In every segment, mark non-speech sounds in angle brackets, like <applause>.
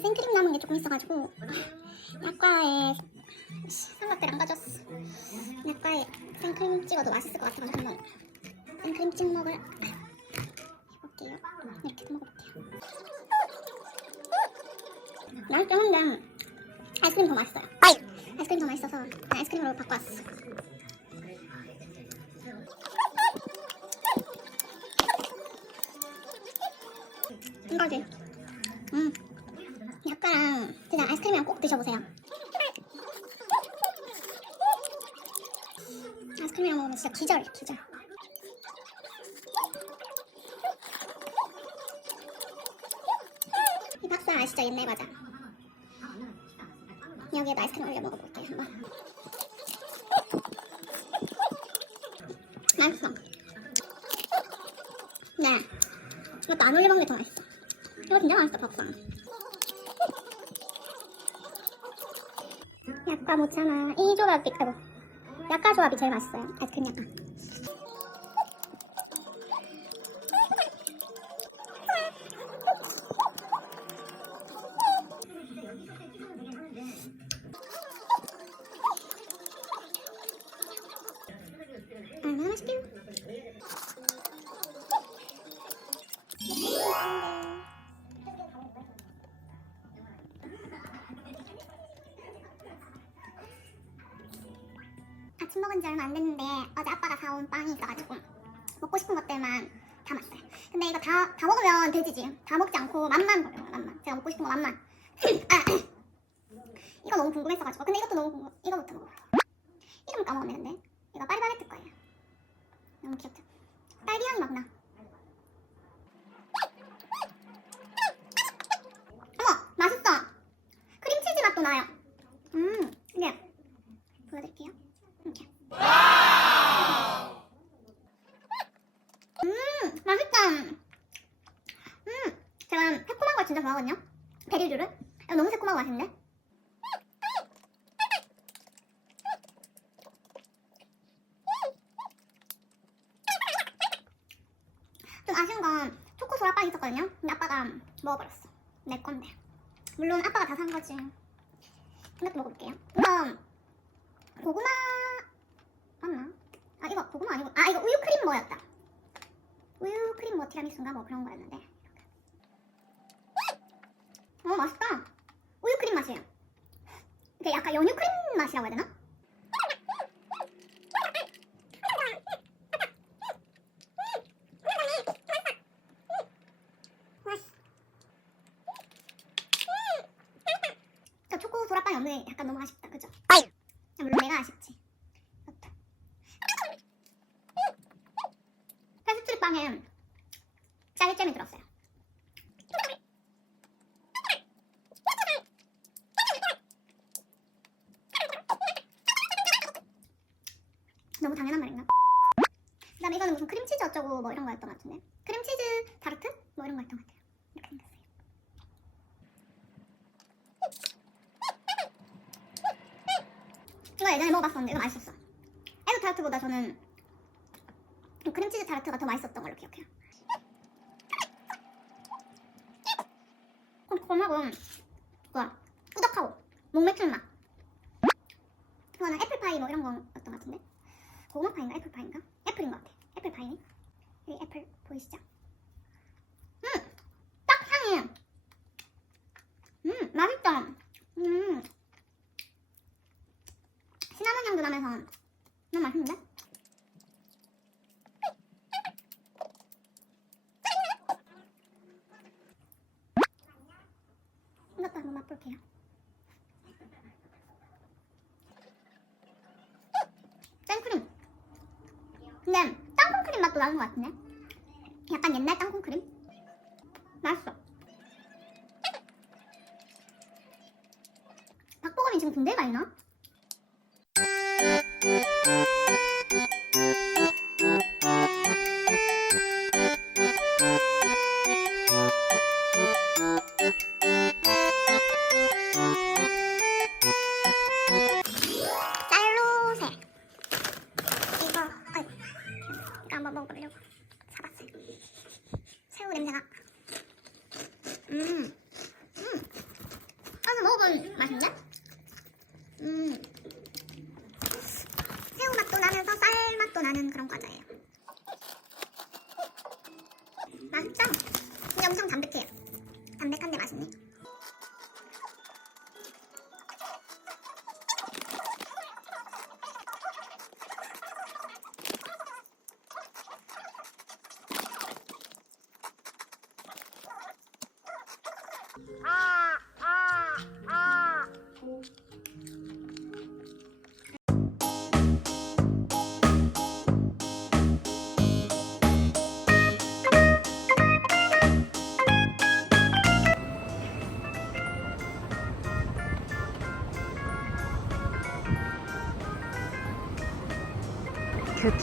생크림 남은 게 조금 있어가지고 약과에 삼각대를 안 가져왔어. 약과에 생크림 찍어도 맛있을 것 같아서 한번 생크림 찍 먹을 해볼게요. 이렇게 먹어볼게요. 맛있긴 한데 아이스크림 더 맛있어요. 아이스크림 더 맛있어서 아이스크림으로 바꿔왔어. 이거지. 음. 약간 진짜 아이스크림이랑 꼭 드셔보세요. 아이스크림이랑 먹으면 진짜 기절, 기절. 이 박스 아시죠? 옛날 과자. 여기에다 아이스크림 올려 먹어볼게요, 한번. 맛있어. 네. 이것도 안 올려 먹는 게 더 맛있어. 이거 진짜 맛있다, 밥상. 약과 모차나 이 조합이, 아이고. 약과 조합이 제일 맛있어요. 아이스크림 약과. 안 됐는데 어제 아빠가 사온 빵이 있어가지고 먹고 싶은 것들만 담았어요. 근데 이거 다, 다 먹으면 돼지지. 다 먹지 않고 맛만 보려고요, 맛만. 제가 먹고 싶은 거 맛만. <clears throat> 아, <clears throat> 이거 너무 궁금했어가지고. 근데 이것도 너무 궁금, 이거부터 먹어요. 이름 까먹었네, 근데. 이거 파리바게트 거예요. 너무 귀엽죠? 딸기 향이 막 나. 어머, 맛있어. 크림치즈 맛도 나요. 음, 이게 보여드릴게요. 이렇게. 음, 맛있다. 음, 제가 새콤한 걸 진짜 좋아하거든요. 베리류를. 이거 너무 새콤하고 맛있는데? 좀 아쉬운 건 초코 소라빵 있었거든요. 근데 아빠가 먹어버렸어. 내 건데. 물론 아빠가 다 산 거지. 이것도 먹어볼게요. 이거 고구마 고구마 아니고 아 이거 우유 크림 뭐였다. 우유 크림 뭐 티라미수인가 뭐 그런 거였는데. 어 맛있다. 우유 크림 맛이에요. 이게 약간 연유 크림 맛이라고 해야 되나? 저 초코 소라빵이 없는 게 약간 너무 아쉽다, 그죠? 물론 내가 아쉽지. 그렇다. 페스트리 빵에 딸기잼이 들었어요. 너무 당연한 말인가? 그다음에 이거는 무슨 크림치즈 어쩌고 뭐 이런 거였던 것 같은데 크림치즈 타르트 뭐 이런 거였던 것 같아요. 이렇게 생겼어요. 이거 예전에 먹어봤었는데 이거 맛있었어. 에그 타르트보다 저는 이 크림치즈 타르트가 더 맛있었던 걸로 기억해요. 콤콤하고 그거 꾸덕하고 목 맥히는 맛. 그거는 애플파이 뭐 이런 거였던 것 같은데 고구마 파인가 애플파인가? 애플인 것 같아. 애플 파이네. 여기 애플 보이시죠? 음! 딱 향이 음! 맛있다. 음! 시나몬 향도 나면서 너무 맛있는데? 이것도 한번 맛볼게요. 생크림. 근데 나는 것 같은데? 약간 옛날 땅콩 크림? 맛있어. 박보검이 지금 군대에 가 있나?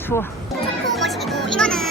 추워. 초코 거식이고 이거는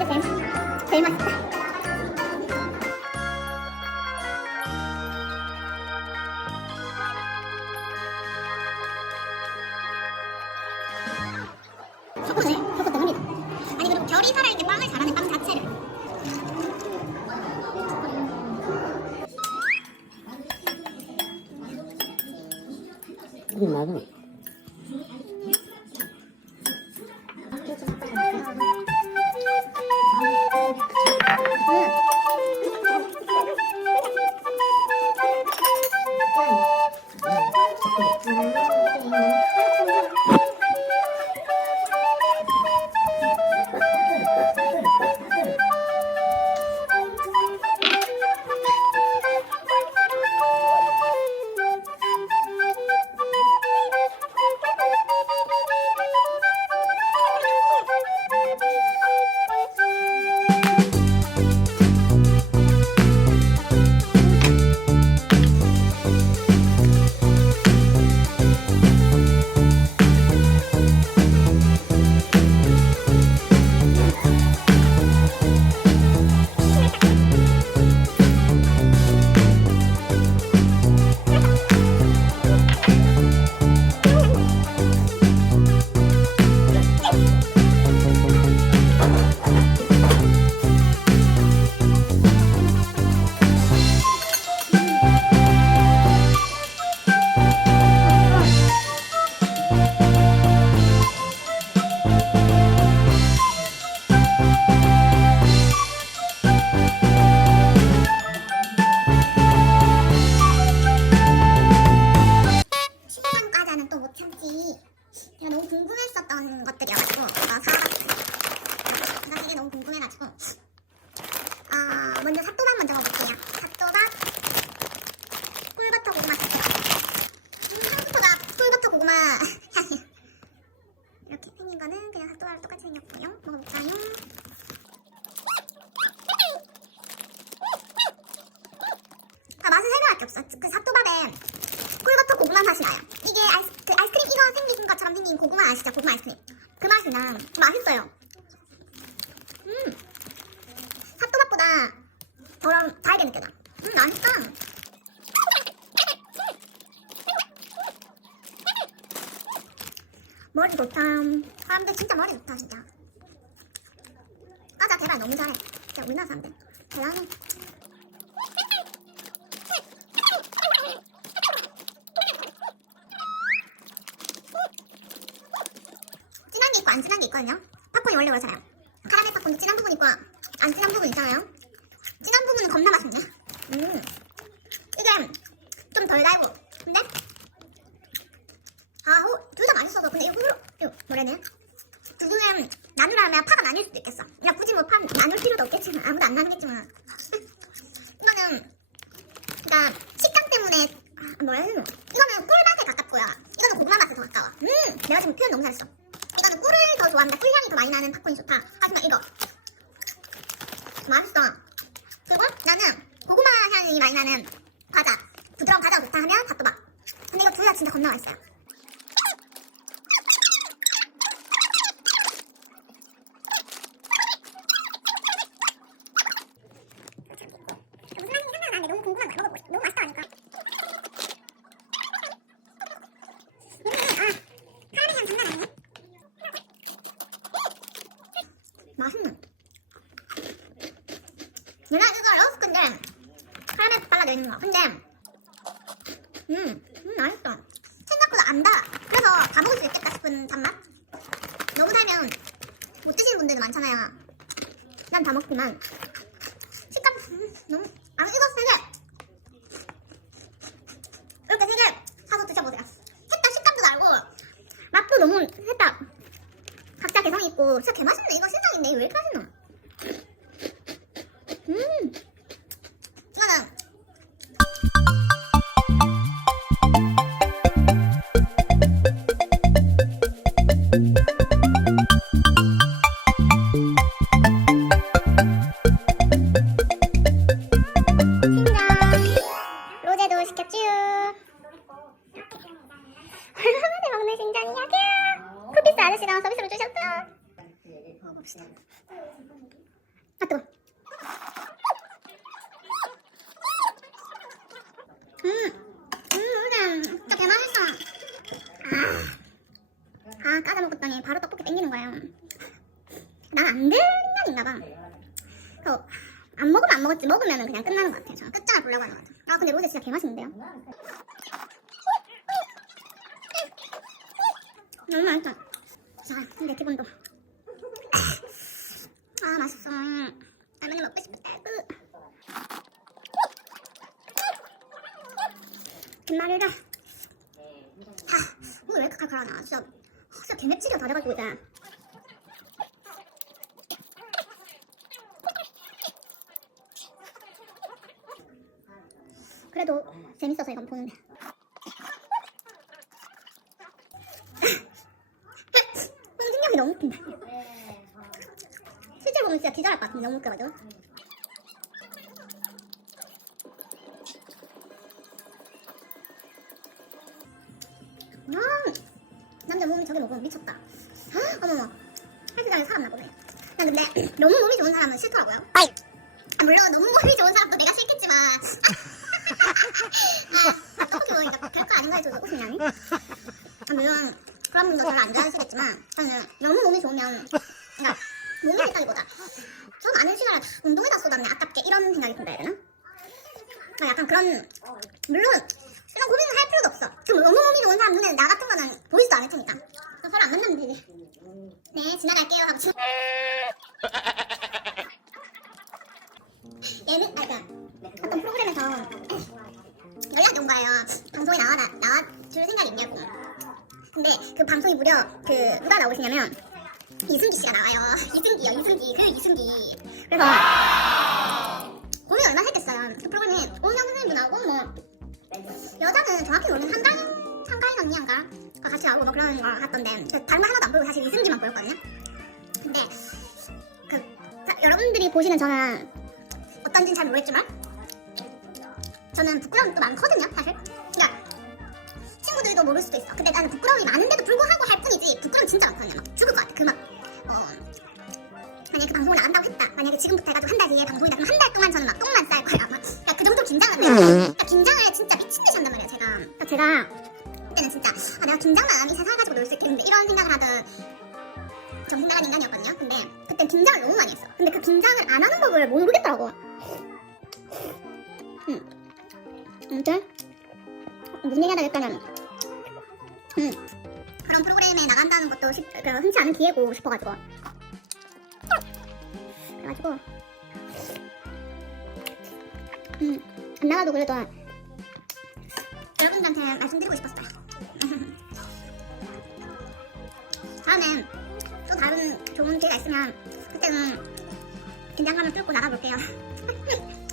이게 진짜 제일, 먼저 핫도밥 먼저 먹어볼게요. 핫도밥 꿀버터 고구마. 음, 향부터다. 꿀버터 고구마. <laughs> 이렇게 생긴 거는 그냥 핫도밥랑 똑같이 생겼고요. 먹어볼까요? 아 맛은 세 개밖에 없어. 그 핫도밥에 꿀버터 고구마 맛이 나요. 이게 아이스, 그 아이스크림 이거 생긴 것처럼 생긴 고구마 아시죠? 고구마 아이스크림. 그 맛이 나. 맛있어요. 많다. 머리 좋다. 사람들 진짜 머리 좋다, 진짜. 아, 까자, 대박, 너무 잘해. 진짜 우리나라 사람들. 대단해. 달고. 근데 아, 둘다 맛있어서 근데 이거 호불호 이거 뭐라 해야 되나? 둘 중에 나누라면 파가 나뉠 수도 있겠어. 야 굳이 뭐 파 나눌 필요도 없겠지만 아무도 안 나누겠지만 이거는 그러니까 식감 때문에 아, 뭐라 해야 되나? 이거는 꿀맛에 가깝고요. 이거는 고구마 맛에 더 가까워. 음, 내가 지금 표현 너무 잘했어. 이거는 꿀을 더 좋아한다. 꿀 향이 더 많이 나는 팝콘이 좋다. 하지만 이거 맛있어. 그리고 나는 고구마 향이 많이 나는 과자, 부드러운 과자가 좋다 하면 핫도박. 근데 이거 둘 다 진짜 겁나 맛있어요. 무슨 맛인지 생각나는데 너무 궁금한 거야. 먹어보고 너무 맛있다 하니까. 음, 아, 카라멜 향 장난 아니네. 맛있네. 내가 이거 러스크인데 카라멜 발라져 있는 거. 근데 음, 음 맛있어. 생각보다 안 달아. 그래서 다 먹을 수 있겠다 싶은 단맛. 너무 달면 못 드시는 분들도 많잖아요. 난 다 먹지만 그래서 안 먹으면 안 먹었지 먹으면 그냥 끝나는 것 같아요. 저는 끝장을 보려고 하는 것 같아요. 아 근데 로제 진짜 개맛있는데요? 너무 맛있다. 자, 근데 기본도. 아 맛있어. 라면이 먹고 싶다. 으. 김말이를. 아, 오늘 왜 이렇게 칼칼하나? 진짜, 진짜 개맵지가 다 돼가지고 이제. 그래도 재밌어서 이건 보는데. 홍진경이 너무 웃긴다. 실제 보면 진짜 기절할 것 같은데 너무 웃겨가지고. 아, 저게 먹으면 미쳤다. 아, 어머머, 헬스장에 사람 나보네. 난 근데 <clears throat> 너무 몸이 좋은 사람은 싫더라고요. 아, 물론 너무 몸이 좋은 사람도 내가 싫겠지만 아, 떡볶이 먹으니까 별거 아닌 거 해도 먹고 싶냐니? 아, 물론 그런 분도 별로 안 좋아하시겠지만 저는 그 방송이 무려 그 누가 나오시냐면 이승기 씨가 나와요. 이승기요, 이승기. 그 이승기. 그래서 고민 얼마나 했겠어요. 그 프로그램에 오은영 선생님도 나오고 뭐 여자는 정확히 모르는 한강 한가인 언니인가 같이 나오고 뭐 그런 거 같던데 저 다른 거 하나도 안 보고 사실 이승기만 보였거든요. 근데 그 자, 여러분들이 보시는 저는 어떤지는 잘 모르겠지만 저는 부끄러움이 또 많거든요 사실 그러니까 친구들도 모를 수도 있어 근데 나는 부끄러움이 많은데도 진짜 많거든요. 막 죽을 것 같아 않은 기회고 싶어가지고 그래가지고 음, 안 나가도 그래도 여러분들한테 말씀드리고 싶었어요. <laughs> 다음엔 또 다른 좋은 기회가 있으면 그때는 긴장감을 뚫고 나가볼게요. <laughs>